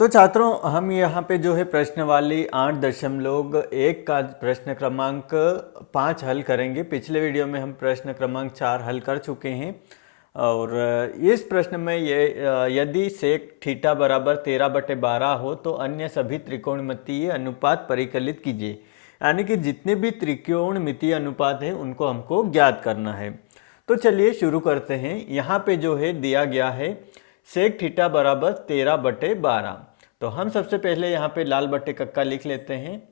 तो छात्रों, हम यहाँ पे जो है प्रश्नवाली 8.1 का प्रश्न क्रमांक 5 हल करेंगे। पिछले वीडियो में हम प्रश्न क्रमांक 4 हल कर चुके हैं और इस प्रश्न में यदि सेक थीटा बराबर 13/12 हो तो अन्य सभी त्रिकोणमितीय अनुपात परिकलित कीजिए। यानी कि जितने भी त्रिकोणमितीय अनुपात है उनको हमको ज्ञात करना है। तो चलिए शुरू करते हैं। यहाँ पे जो है दिया गया है सेक थीटा बराबर 13/12। तो हम सबसे पहले यहाँ पे लाल बट्टे कक्का लिख लेते हैं।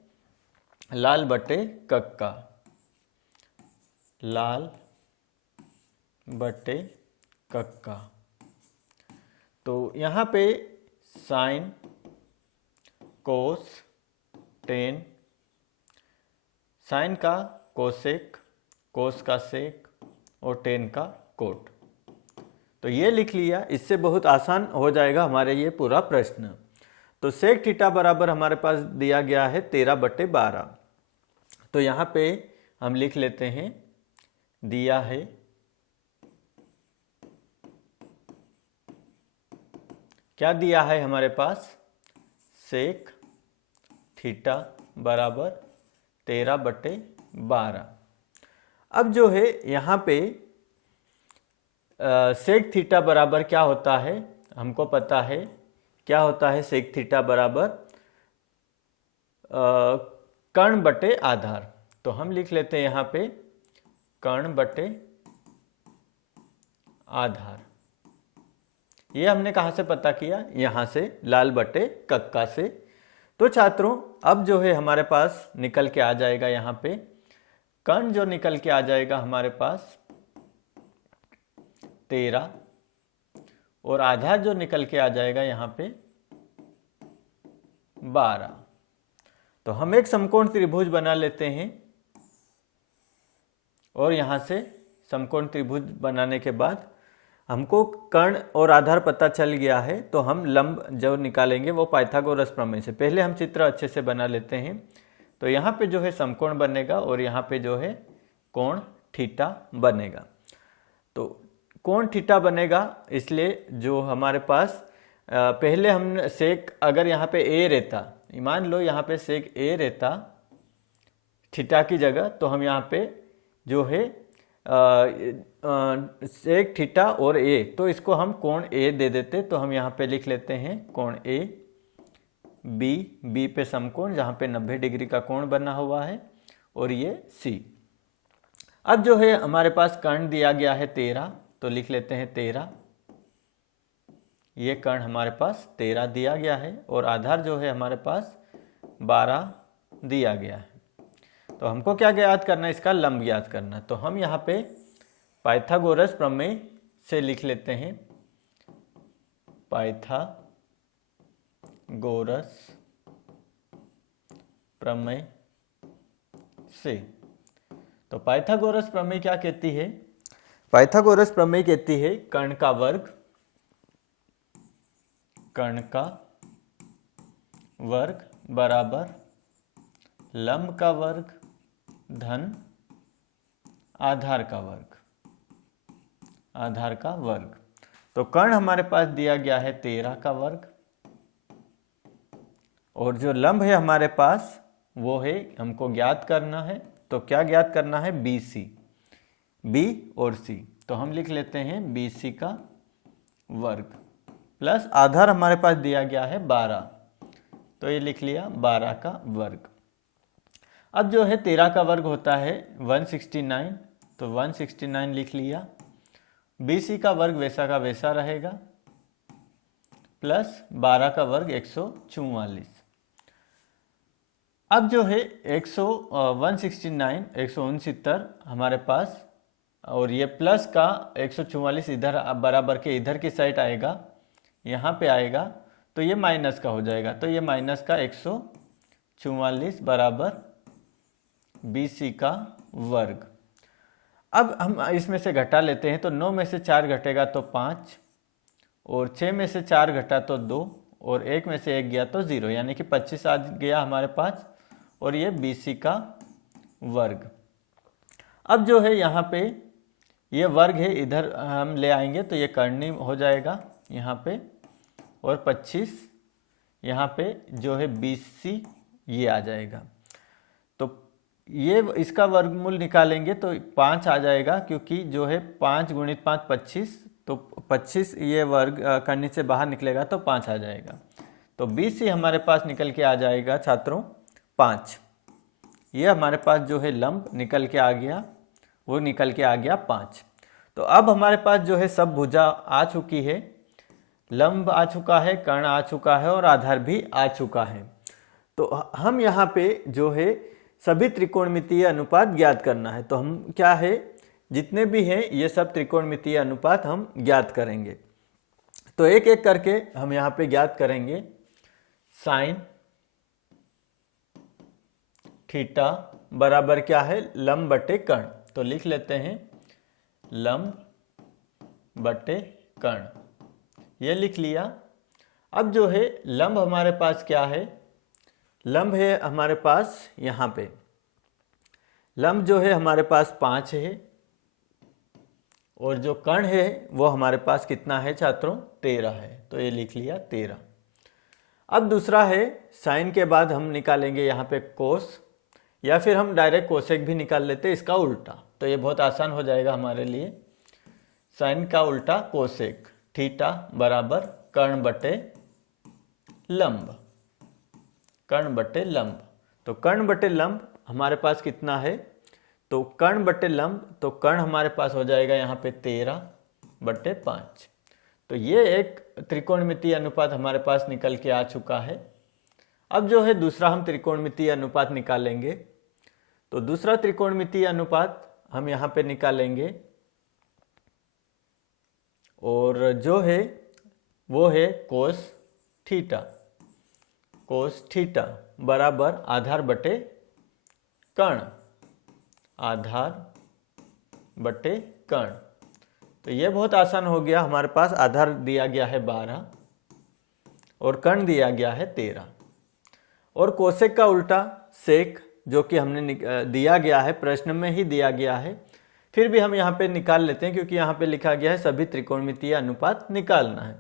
लाल बट्टे कक्का, लाल बट्टे कक्का। तो यहाँ पे साइन, कोस, टेन, साइन का कोसेक, कोस का सेक और टेन का कोट। तो ये लिख लिया। इससे बहुत आसान हो जाएगा हमारे ये पूरा प्रश्न। तो सेक थीटा बराबर हमारे पास दिया गया है 13/12। तो यहाँ पे हम लिख लेते हैं, दिया है क्या दिया है हमारे पास, सेक थीटा बराबर 13/12। अब जो है यहाँ पे सेक थीटा बराबर क्या होता है, हमको पता है क्या होता है। सेक थीटा बराबर कर्ण बटे आधार। तो हम लिख लेते हैं यहाँ पे कर्ण बटे आधार। ये हमने कहाँ से पता किया, यहाँ से लाल बटे कक्का से। तो छात्रों, अब जो है हमारे पास निकल के आ जाएगा यहाँ पे कर्ण जो निकल के आ जाएगा हमारे पास 13 और आधार जो निकल के आ जाएगा यहाँ पे 12। तो हम एक समकोण त्रिभुज बना लेते हैं और यहाँ से समकोण त्रिभुज बनाने के बाद हमको कर्ण और आधार पता चल गया है। तो हम लंब जो निकालेंगे वो पाइथागोरस प्रमेय से। पहले हम चित्र अच्छे से बना लेते हैं। तो यहाँ पे जो है समकोण बनेगा और यहाँ पे जो है कोण थीटा बनेगा। तो कोण थीटा बनेगा, इसलिए जो हमारे पास पहले हम सेक, अगर यहाँ पे ए रहता, मान लो यहाँ पे सेक ए रहता थीटा की जगह, तो हम यहाँ पे जो है सेक थीटा और ए, तो इसको हम कोण ए दे देते। तो हम यहाँ पे लिख लेते हैं कोण ए, बी, बी पे समकोण जहाँ पे 90 डिग्री का कोण बना हुआ है और ये सी। अब जो है हमारे पास कर्ण दिया गया है 13, तो लिख लेते हैं 13। ये कर्ण हमारे पास 13 दिया गया है और आधार जो है हमारे पास 12 दिया गया है। तो हमको क्या ज्ञात करना है, इसका लंब ज्ञात करना। तो हम यहाँ पे पाइथागोरस प्रमेय से लिख लेते हैं, पाइथागोरस प्रमेय से। तो पाइथागोरस प्रमेय क्या कहती है, पाइथागोरस प्रमेय कहती है कर्ण का वर्ग, कर्ण का वर्ग बराबर लंब का वर्ग धन आधार का वर्ग, आधार का वर्ग। तो कर्ण हमारे पास दिया गया है 13 का वर्ग और जो लंब है हमारे पास वो है, हमको ज्ञात करना है। तो क्या ज्ञात करना है, BC, B और C। तो हम लिख लेते हैं BC का वर्ग प्लस आधार हमारे पास दिया गया है 12, तो ये लिख लिया 12 का वर्ग। अब जो है 13 का वर्ग होता है 169, तो 169 लिख लिया। BC का वर्ग वैसा का वैसा रहेगा प्लस 12 का वर्ग 144। अब जो है 169 169 हमारे पास और ये प्लस का 144 इधर बराबर के इधर की साइड आएगा, यहाँ पे आएगा, तो ये माइनस का हो जाएगा। तो ये माइनस का 144 बराबर BC का वर्ग। अब हम इसमें से घटा लेते हैं। तो 9 में से 4 घटेगा तो 5 और 6 में से 4 घटा तो 2 और 1 में से 1 गया तो 0, यानी कि 25 आ गया हमारे पास और ये BC का वर्ग। अब जो है यहाँ पे ये वर्ग है, इधर हम ले आएंगे तो ये कर्णी हो जाएगा यहाँ पे और 25 यहाँ पे जो है BC ये आ जाएगा। तो ये इसका वर्गमूल निकालेंगे तो 5 आ जाएगा, क्योंकि जो है 5 गुणित 5 25, तो 25 ये वर्ग करने से बाहर निकलेगा तो 5 आ जाएगा। तो BC हमारे पास निकल के आ जाएगा छात्रों 5। ये हमारे पास जो है लंब निकल के आ गया, वो निकल के आ गया 5। तो अब हमारे पास जो है सब भुजा आ चुकी है, लंब आ चुका है, कर्ण आ चुका है और आधार भी आ चुका है। तो हम यहाँ पे जो है सभी त्रिकोणमितीय अनुपात ज्ञात करना है। तो हम क्या है, जितने भी हैं ये सब त्रिकोणमितीय अनुपात हम ज्ञात करेंगे। तो एक एक करके हम यहाँ पे ज्ञात करेंगे। साइन थीटा बराबर क्या है, लंब बटे कर्ण। तो लिख लेते हैं लंब बटे कर्ण, ये लिख लिया। अब जो है लंब हमारे पास क्या है, लंब है हमारे पास यहाँ पे, लंब जो है हमारे पास 5 है, और जो कर्ण है वो हमारे पास कितना है छात्रों, 13 है। तो ये लिख लिया 13। अब दूसरा है साइन के बाद हम निकालेंगे यहाँ पे कोस, या फिर हम डायरेक्ट कोसेक भी निकाल लेते हैं, इसका उल्टा। तो ये बहुत आसान हो जाएगा हमारे लिए। साइन का उल्टा कोसेक, थीटा बराबर कर्ण बटे लंब, कर्ण बटे लंब। तो कर्ण बटे लंब हमारे पास कितना है, तो कर्ण बटे लंब, तो कर्ण हमारे पास हो जाएगा यहाँ पे 13 बटे 5। तो ये एक त्रिकोणमितीय अनुपात हमारे पास निकल के आ चुका है। अब जो है दूसरा हम त्रिकोणमितीय अनुपात निकालेंगे। तो दूसरा त्रिकोणमितीय अनुपात हम यहाँ पे निकालेंगे, और जो है वो है कोस थीटा, कोस थीटा बराबर आधार बटे कर्ण, आधार बटे कर्ण। तो ये बहुत आसान हो गया, हमारे पास आधार दिया गया है 12 और कर्ण दिया गया है 13। और कोसेक का उल्टा सेक, जो कि हमने दिया गया है, प्रश्न में ही दिया गया है, फिर भी हम यहाँ पे निकाल लेते हैं, क्योंकि यहाँ पे लिखा गया है सभी त्रिकोणमितीय अनुपात निकालना है।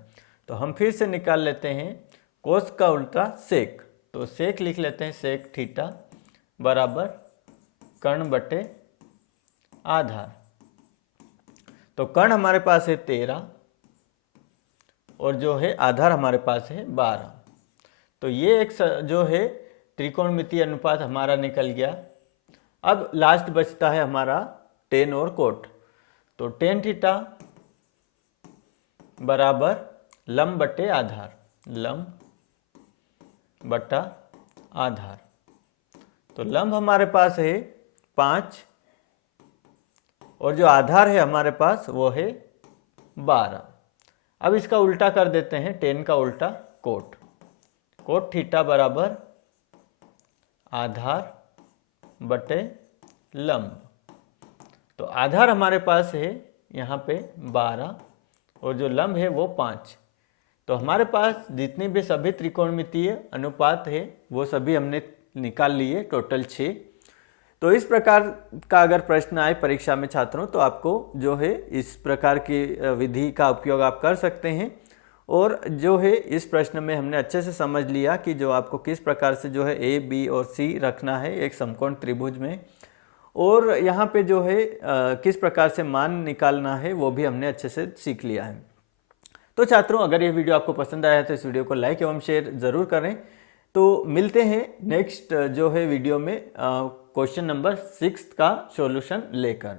तो हम फिर से निकाल लेते हैं कोस का उल्टा सेक। तो सेक लिख लेते हैं, सेक थीटा बराबर कर्ण बटे आधार। तो कर्ण हमारे पास है 13 और जो है आधार हमारे पास है 12। तो ये एक जो है त्रिकोणमितीय अनुपात हमारा निकल गया। अब लास्ट बचता है हमारा टेन और कोट। तो टेन थीटा बराबर लंब बटे आधार, लंब बटा आधार। तो लंब हमारे पास है 5 और जो आधार है हमारे पास वो है 12। अब इसका उल्टा कर देते हैं, टेन का उल्टा कोट, कोट थीटा बराबर आधार बटे लंब। तो आधार हमारे पास है यहाँ पे 12 और जो लंब है वो 5। तो हमारे पास जितने भी सभी त्रिकोणमितीय अनुपात है वो सभी हमने निकाल लिए, टोटल 6। तो इस प्रकार का अगर प्रश्न आए परीक्षा में छात्रों, तो आपको जो है इस प्रकार की विधि का उपयोग आप कर सकते हैं। और जो है इस प्रश्न में हमने अच्छे से समझ लिया कि जो आपको किस प्रकार से जो है ए, बी और सी रखना है एक समकोण त्रिभुज में, और यहाँ पे जो है किस प्रकार से मान निकालना है वो भी हमने अच्छे से सीख लिया है। तो छात्रों, अगर ये वीडियो आपको पसंद आया तो इस वीडियो को लाइक एवं शेयर ज़रूर करें। तो मिलते हैं नेक्स्ट जो है वीडियो में क्वेश्चन नंबर 6 का सॉल्यूशन लेकर।